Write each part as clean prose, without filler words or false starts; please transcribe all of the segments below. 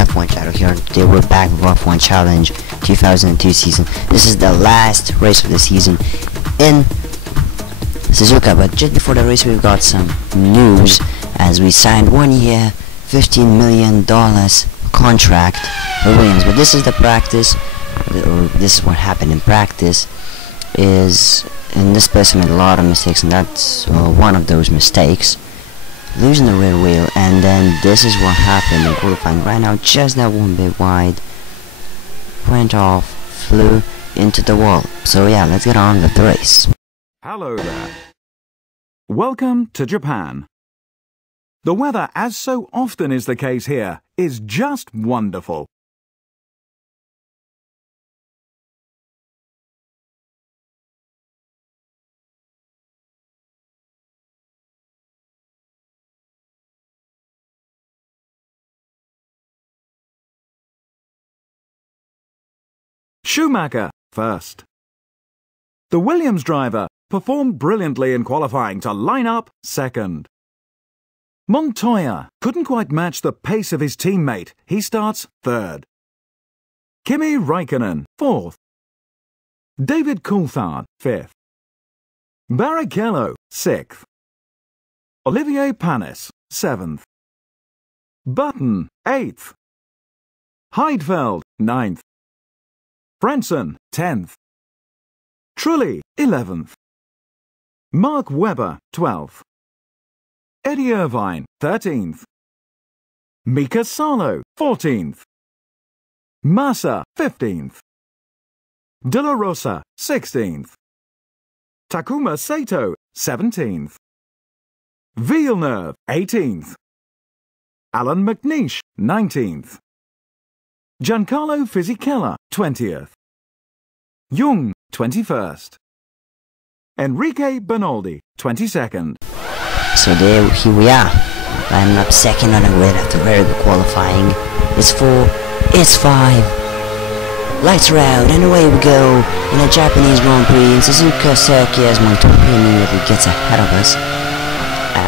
F1 Channel here. Today we're back with F1 Challenge 2002 season. This is the last race of the season in Suzuka, but just before the race we've got some news as we signed 1 year, $15 million contract with Williams. But this is the practice, or this is what happened in practice, is in this person made a lot of mistakes, and that's one of those mistakes. Losing the rear wheel, and then this is what happened in qualifying. Right now, just that one bit wide, went off, flew into the wall. So yeah, let's get on with the race. Hello there. Welcome to Japan. The weather, as so often is the case here, is just wonderful. Schumacher first. The Williams driver performed brilliantly in qualifying to line up second. Montoya couldn't quite match the pace of his teammate. He starts third. Kimi Räikkönen fourth. David Coulthard fifth. Barrichello sixth. Olivier Panis seventh. Button eighth. Heidfeld ninth. Frentzen 10th. Trulli 11th. Mark Webber 12th. Eddie Irvine 13th. Mika Salo 14th. Massa 15th. De La Rosa 16th. Takuma Sato 17th. Villeneuve 18th. Alan McNeish 19th. Giancarlo Fisichella 20th. Jung 21st. Enrique Bernaldi 22nd. So here we are, lining up second on the grid after very good qualifying. It's 4, it's 5. Lights are out, and away we go in a Japanese Grand Prix in Suzuka circuit as Montoya immediately gets ahead of us.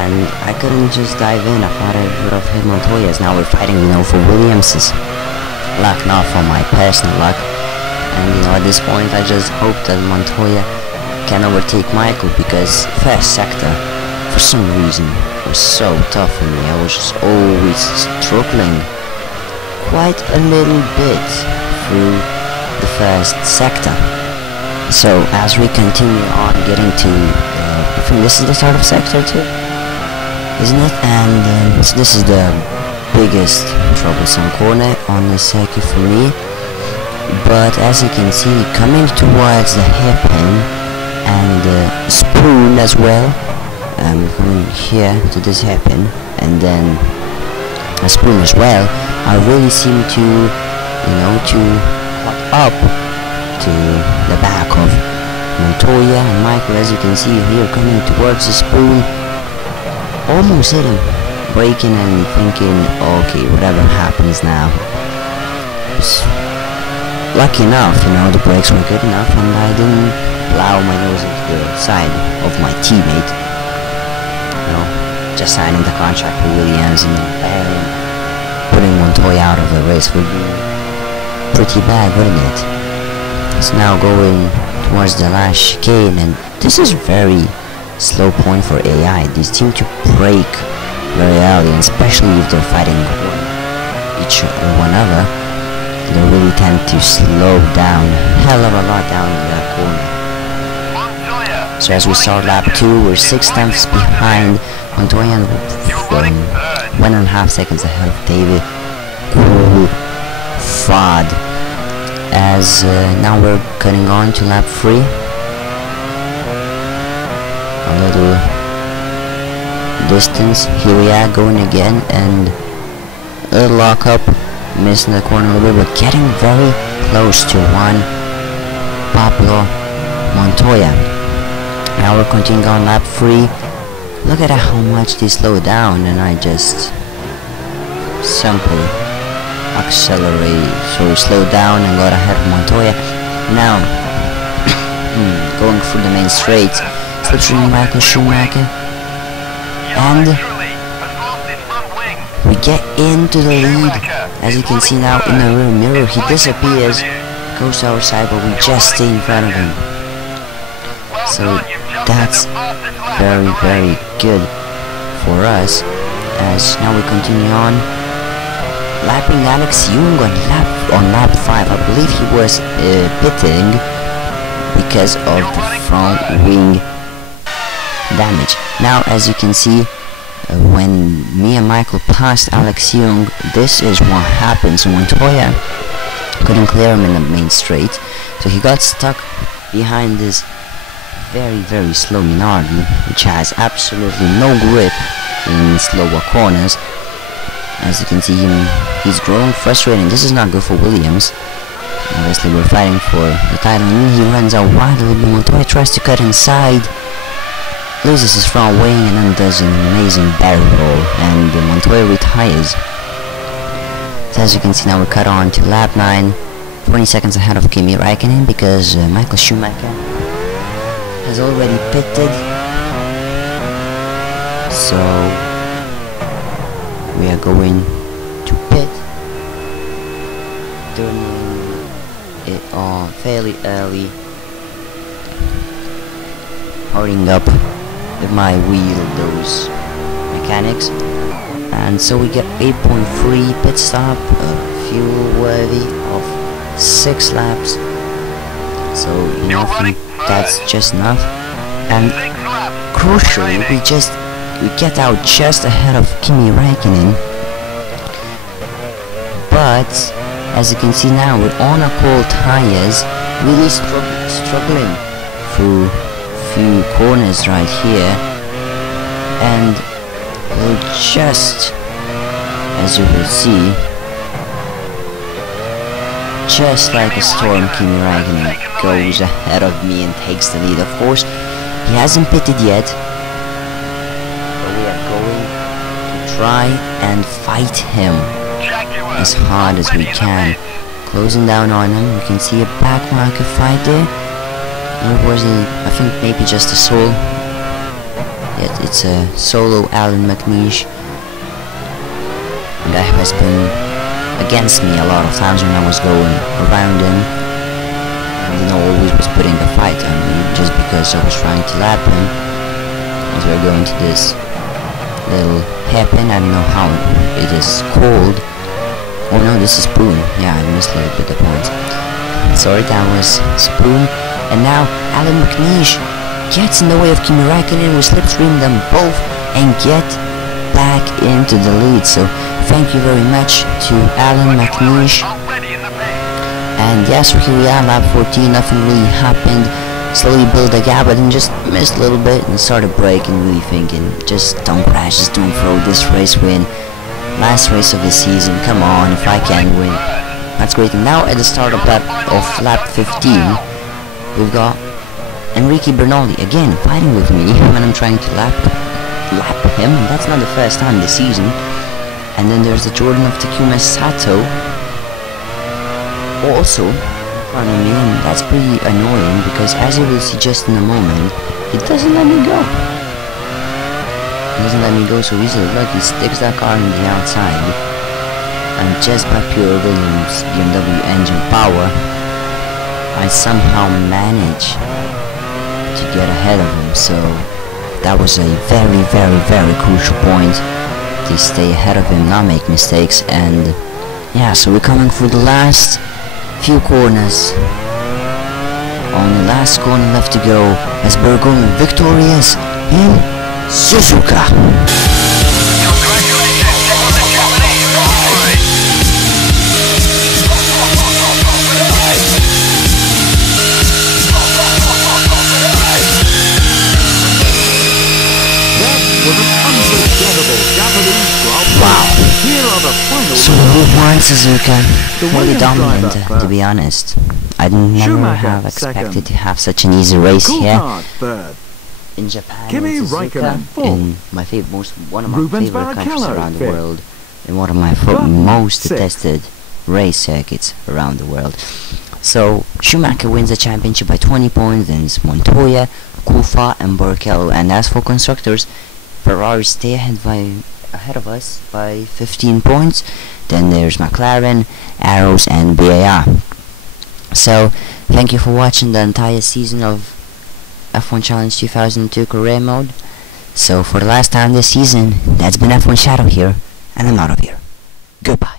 And I couldn't just dive in. I thought I would have hit Montoya's. Now we're fighting, for Williams's luck, not for my personal luck. And at this point I just hope that Montoya can overtake Michael, because first sector for some reason was so tough for me. I was just always struggling quite a little bit through the first sector. So as we continue on getting to I think this is the start of sector 2, isn't it? And so this is the biggest troublesome corner on the circuit for me, but as you can see, coming towards the hairpin and the spoon as well, coming here to this hairpin and then a spoon as well, I really seem to to hop up to the back of Montoya and Michael. As you can see here, coming towards the spoon, almost hit him, braking and thinking, okay, whatever happens now. Lucky enough, the brakes were good enough and I didn't plow my nose into the side of my teammate. Just signing the contract with Williams and putting Montoya out of the race would be pretty bad, wouldn't it? It's now going towards the last chicane, and this is very slow point for AI. They seem to brake very early, and especially if they're fighting each one another, they really tend to slow down a hell of a lot down in that corner. So as we start lap 2, we're 6 tenths behind Montoya, 1.5 seconds ahead of David Coulthard. As now we're cutting on to lap 3. A little distance. Here we are going again, and a lock up, missing the corner a little bit, but getting very close to one Pablo Montoya. Now we're continuing on lap 3. Look at how much they slow down, and I just simply accelerated. So we slowed down and got ahead of Montoya. Now going through the main straight, slipstream Michael Schumacher, and we get into the lead. As you can see now in the rear mirror, he disappears, goes to our side, but we just stay in front of him. So that's very, very good for us. As now we continue on, lapping Alex Young on lap 5. I believe he was pitting because of the front wing damage. Now, as you can see, when me and Michael passed Alex Young, this is what happens. Montoya couldn't clear him in the main straight, so he got stuck behind this very, very slow Minardi, which has absolutely no grip in slower corners. As you can see, he's growing frustrated. This is not good for Williams. Obviously, we're fighting for the title, and he runs out wide a little bit. Montoya tries to cut inside, loses his front wing, and then does an amazing barrel roll, and Montoya retires. So as you can see, now we cut on to lap 9, 20 seconds ahead of Kimi Räikkönen, because Michael Schumacher has already pitted. So we are going to pit, turning it on fairly early, hurrying up with my wheel those mechanics, and so we get 8.3 pit stop, fuel worthy of 6 laps. So that's just enough, and crucially we get out just ahead of Kimi Räikkönen. But as you can see now, with on a cold tires, really struggling through few corners right here, and we'll just, as you will see, just like a storm, Kimi Räikkönen goes ahead of me and takes the lead. Of course, he hasn't pitted yet, but we are going to try and fight him as hard as we can. Closing down on him, you can see a back marker fight there. Or was it, I think maybe just a solo. Yeah, it's a solo Alan McNeish. That has been against me a lot of times when I was going around him. And always was putting a fight on me just because I was trying to lap him. As we're going to this little hairpin, I don't know how it is called. Oh no, this is Spoon. Yeah, I missed a little bit of point. Sorry, that was Spoon. And now Alan McNeish gets in the way of Kimi Räikkönen. We slipstream them both and get back into the lead. So thank you very much to Alan McNeish. And yes, here we are, lap 14. Nothing really happened. Slowly build a gap, but then just missed a little bit and started braking, really thinking, just don't crash, just don't throw this race win. Last race of the season, come on, if I can win. That's great. And now at the start of lap 15, we've got Enrique Bernoli again fighting with me when I'm trying to lap him, and that's not the first time this season. And then there's the Jordan of Takuma Sato also running me, and that's pretty annoying because, as you will see just in a moment, he doesn't let me go. He doesn't let me go so easily. Look, he sticks that car on the outside, and just by pure Williams BMW engine power, I somehow managed to get ahead of him. So that was a very, very, very crucial point to stay ahead of him, not make mistakes. And yeah, so we're coming through the last few corners. Only last corner left to go as we're going victorious in Suzuka. Wow. So we won Suzuka. Really dominant, to be honest. I never have expected to have such an easy race here in Japan, in Suzuka, in my one of my favorite countries around the world, in one of my most detested race circuits around the world. So Schumacher wins the championship by 20 points, then it's Montoya, Kufa and Barrichello. And as for constructors, Ferrari stay ahead by ahead of us by 15 points. Then there's McLaren, Arrows, and BAR. So, thank you for watching the entire season of F1 Challenge 2002 Career Mode. So, for the last time this season, that's been F1 Shadow here, and I'm out of here. Goodbye.